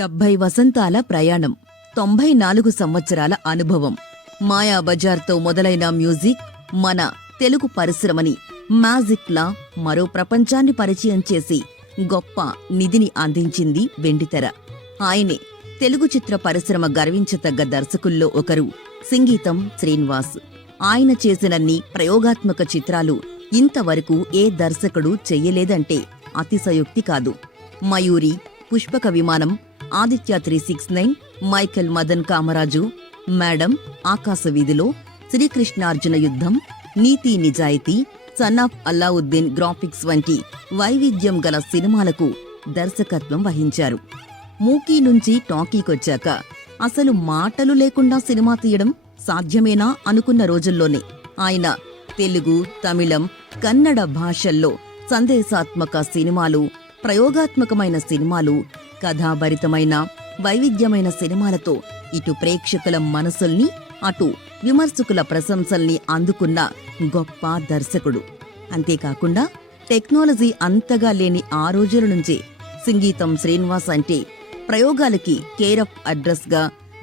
డెబ్భై వసంతాల ప్రయాణం తొంభై నాలుగు సంవత్సరాల అనుభవం. మాయా బజార్తో మొదలైన మ్యూజిక్ మన తెలుగు పరిశ్రమని మ్యాజిక్లా మరో ప్రపంచాన్ని పరిచయం చేసి గొప్ప నిధిని అందించింది వెండితెర. ఆయనే తెలుగు చిత్ర పరిశ్రమ గర్వించతగ్గ దర్శకుల్లో ఒకరు సంగీతం శ్రీనివాస్. ఆయన చేసినన్ని ప్రయోగాత్మక చిత్రాలు ఇంతవరకు ఏ దర్శకుడు చెయ్యలేదంటే అతిశయోక్తి కాదు. Mayuri Pushpaka Vimanam Aditya three six nine Michael Madan Kamaraju Madam Akasa Veedhilo Srikrishnarjuna యుద్ధం నీతి నిజాయితీ సన్ ఆఫ్ అల్లావుద్దీన్ గ్రాఫిక్స్ వంటి వైవిధ్యం గల సినిమాలకు దర్శకత్వం వహించారు. మూకీ నుంచి టాకీకొచ్చాక అసలు మాటలు లేకుండా సినిమా తీయడం సాధ్యమేనా అనుకున్న రోజుల్లోనే ఆయన తెలుగు తమిళం కన్నడ భాషల్లో సందేశాత్మక సినిమాలు ప్రయోగాత్మకమైన సినిమాలు కథాభరితమైన వైవిధ్యమైన సినిమాలతో ఇటు ప్రేక్షకుల మనసుల్ని అటు విమర్శకుల ప్రశంసల్ని అందుకున్న గొప్ప దర్శకుడు. అంతేకాకుండా టెక్నాలజీ అంతగా లేని ఆ రోజుల నుంచే సంగీతం శ్రీనివాస్ అంటే ప్రయోగాలకి కేర్ ఆఫ్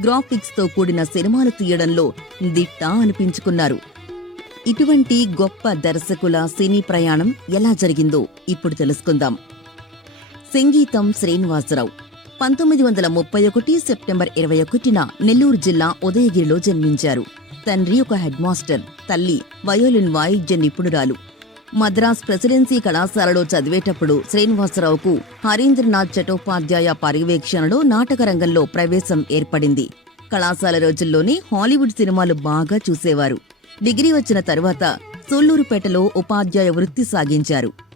గ్రాఫిక్స్తో కూడిన సినిమాలు తీయడంలో దిట్ట అనిపించుకున్నారు. ఇటువంటి గొప్ప దర్శకుల సినీ ప్రయాణం ఎలా జరిగిందో ఇప్పుడు తెలుసుకుందాం. సంగీతం శ్రీనివాసరావు. పంతొమ్మిది వందల ముప్పై ఒకటి సెప్టెంబర్ ఇరవై ఒకటిన నెల్లూరు జిల్లా ఉదయగిరిలో జన్మించారు. తండ్రి ఒక హెడ్ మాస్టర్ తల్లి వయోలిన్ వాయిద్య నిపుణురాలు. మద్రాస్ ప్రెసిడెన్సీ కళాశాలలో చదివేటప్పుడు శ్రీనివాసరావుకు హరీంద్రనాథ్ చటోపాధ్యాయ పర్యవేక్షణలో నాటకరంగంలో ప్రవేశం ఏర్పడింది. కళాశాల రోజుల్లోనే హాలీవుడ్ సినిమాలు బాగా చూసేవారు. డిగ్రీ వచ్చిన తరువాత సూళ్ళూరుపేటలో ఉపాధ్యాయ వృత్తి సాగించారు.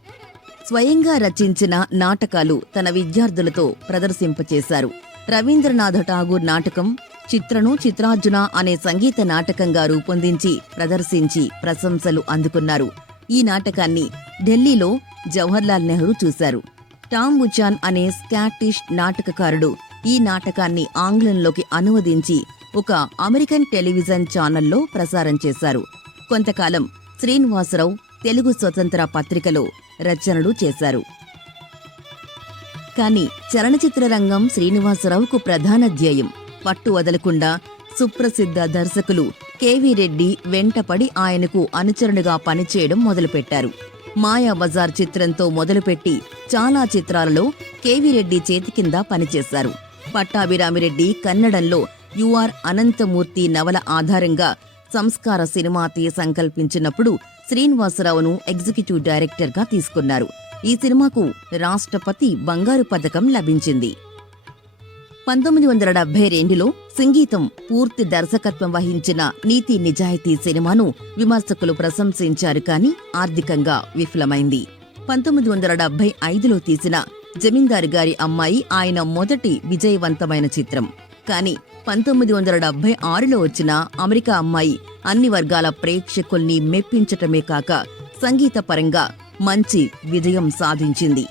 స్వయంగా రచించిన నాటకాలు తన విద్యార్థులతో ప్రదర్శింపచేశారు. రవీంద్రనాథ ఠాగూర్ నాటకం చిత్రను చిత్రార్జున అనే సంగీత నాటకంగా రూపొందించి ప్రదర్శించి ప్రశంసలు అందుకున్నారు. ఈ నాటకాన్ని ఢిల్లీలో జవహర్లాల్ నెహ్రూ చూశారు. టామ్ బుచాన్ అనే స్కాటిష్ నాటకకారుడు ఈ నాటకాన్ని ఆంగ్లంలోకి అనువదించి ఒక అమెరికన్ టెలివిజన్ ఛానల్లో ప్రసారం చేశారు. కొంతకాలం శ్రీనివాసరావు తెలుగు స్వతంత్ర పత్రికలో రచనలు చేశారు. కాని చలనచిత్ర రంగం శ్రీనివాసరావుకు ప్రధాన ధ్యేయం. పట్టు వదలకుండా సుప్రసిద్ధ దర్శకులు కెవి రెడ్డి వెంటపడి ఆయనకు అనుచరునిగా పనిచేయడం మొదలుపెట్టారు. మాయా బజార్ చిత్రంతో మొదలుపెట్టి చాలా చిత్రాలలో కెవి రెడ్డి చేతి కింద పనిచేశారు. పట్టాభిరామిరెడ్డి కన్నడంలో యుఆర్ అనంతమూర్తి నవల ఆధారంగా సంస్కార సినిమా తీయ సంకల్పించినప్పుడు శ్రీనివాసరావును ఎగ్జిక్యూటివ్ డైరెక్టర్గా తీసుకున్నారు. ఈ సినిమాకు రాష్ట్రపతి బంగారు పథకం లభించింది. పంతొమ్మిది వందల డెబ్బై రెండులో సంగీతం పూర్తి దర్శకత్వం వహించిన నీతి నిజాయితీ సినిమాను విమర్శకులు ప్రశంసించారు కానీ ఆర్థికంగా విఫలమైంది. పంతొమ్మిది వందల డెబ్బై ఐదులో తీసిన జమీందారు గారి అమ్మాయి ఆయన మొదటి విజయవంతమైన చిత్రం. కానీ పంతొమ్మిది వందల డెబ్బై ఆరులో వచ్చిన అమెరికా అమ్మాయి అన్ని వర్గాల ప్రేక్షకుల్ని మెప్పించటమే కాక సంగీతపరంగా మంచి విజయం సాధించింది.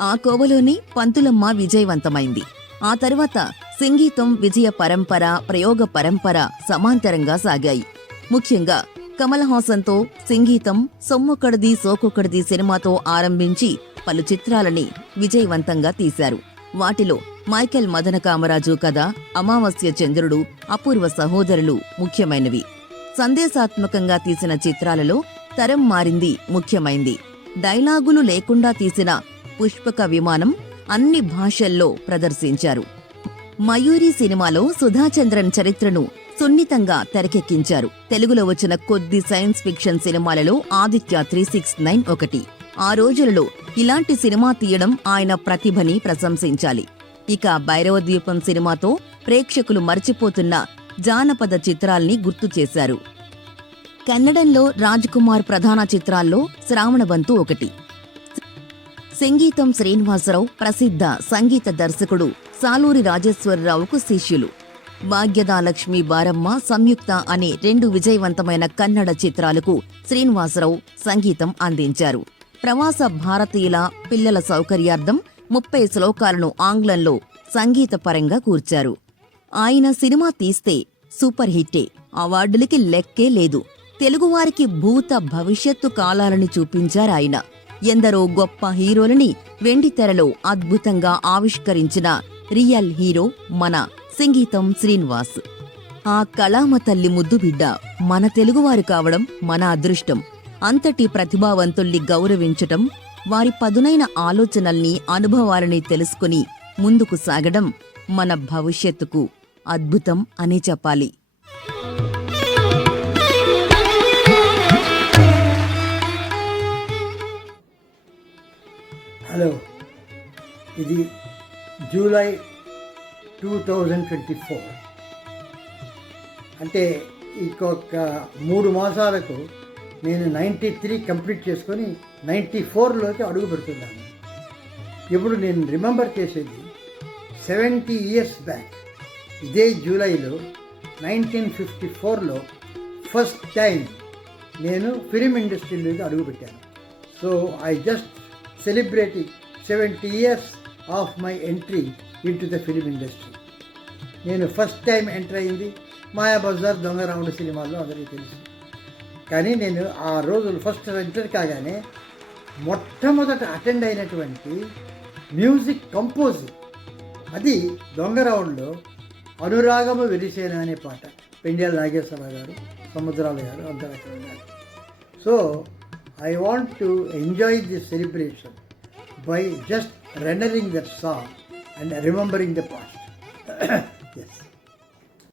ఆ కోవలోనే పంతులమ్మ విజయవంతమైంది. ఆ తర్వాత సంగీతం విజయ పరంపర ప్రయోగ పరంపర సమాంతరంగా సాగాయి. ముఖ్యంగా కమల్ హాసన్తో సంగీతం సొమ్మొక్కడిది సోకొక్కడిది సినిమాతో ఆరంభించి పలు చిత్రాలని విజయవంతంగా తీశారు. వాటిలో మైకేల్ మదన కామరాజు కథ అమావాస్య చంద్రుడు అపూర్వ సహోదరులు ముఖ్యమైనవి. సందేశాత్మకంగా తీసిన చిత్రాలలో తరం మారింది ముఖ్యమైంది. డైలాగులు లేకుండా తీసిన పుష్పక విమానం అన్ని భాషల్లో ప్రదర్శించారు. మయూరి సినిమాలో సుధాచంద్రన్ చరిత్రను సున్నితంగా తెరకెక్కించారు. తెలుగులో వచ్చిన కొద్ది సైన్స్ ఫిక్షన్ సినిమాలలో ఆదిత్య త్రీ సిక్స్ నైన్ ఒకటి. ఆ రోజులలో ఇలాంటి సినిమా తీయడం ఆయన ప్రతిభని ప్రశంసించాలి. ఇక భైరవ ద్వీపం సినిమాతో ప్రేక్షకులు మర్చిపోతున్న జానపద చిత్రాల్ని గుర్తు చేశారు. కన్నడంలో రాజ్ కుమార్ ప్రధాన చిత్రాల్లో శ్రావణబంతు ఒకటి. సంగీతం శ్రీనివాసరావు ప్రసిద్ధ సంగీత దర్శకుడు సాలూరి రాజేశ్వరరావుకు శిష్యులు. భాగ్యదాలక్ష్మి బారమ్మ సంయుక్త అనే రెండు విజయవంతమైన కన్నడ చిత్రాలకు శ్రీనివాసరావు సంగీతం అందించారు. ప్రవాస భారతీయుల పిల్లల సౌకర్యార్థం ముప్పై శ్లోకాలను ఆంగ్లంలో సంగీతపరంగా కూర్చారు. ఆయన సినిమా తీస్తే సూపర్ హిట్టే అవార్డులకి లెక్కే లేదు. తెలుగువారికి భూత భవిష్యత్తు కాలాలని చూపించారాయన ఎందరో గొప్ప హీరోలని వెండితెరలో అద్భుతంగా ఆవిష్కరించిన రియల్ హీరో మన సంగీతం శ్రీనివాస్. ఆ కళామ తల్లి ముద్దు బిడ్డ మన తెలుగువారు కావడం మన అదృష్టం. అంతటి ప్రతిభావంతుల్ని గౌరవించటం వారి పదునైన ఆలోచనల్ని అనుభవాలని తెలుసుకుని ముందుకు సాగడం మన భవిష్యత్తుకు అద్భుతం అనే చెప్పాలి. హలో ఇది July two thousand twenty four. అంటే ఇంకొక మూడు మాసాలకు నేను నైంటీ త్రీ కంప్లీట్ చేసుకొని నైంటీ ఫోర్లోకి అడుగు పెడుతున్నాను. ఇప్పుడు నేను రిమెంబర్ చేసేది సెవెంటీ ఇయర్స్ బ్యాక్ ఇదే జూలైలో నైన్టీన్ ఫిఫ్టీ ఫోర్లో ఫస్ట్ టైం నేను ఫిలిం ఇండస్ట్రీలోకి అడుగుపెట్టాను so I just celebrating seventy years of my entry into the film industry నేను ఫస్ట్ టైం ఎంటర్ అయింది మాయాబజార్ దొంగ రాముడు సినిమాల్లో అందరికీ తెలుసు. కానీ నేను ఆ రోజులు ఫస్ట్ ఎంటర్ కాగానే మొట్టమొదట అటెండ్ అయినటువంటి మ్యూజిక్ కంపోజ్ అది దొంగ రౌండ్లో అనురాగము వెలిసేన అనే పాట. పెండ్యాల నాగేశ్వరరావు గారు సముద్రాల గారు అందరూ garu. So I want to enjoy this celebration by just rendering that song and remembering the past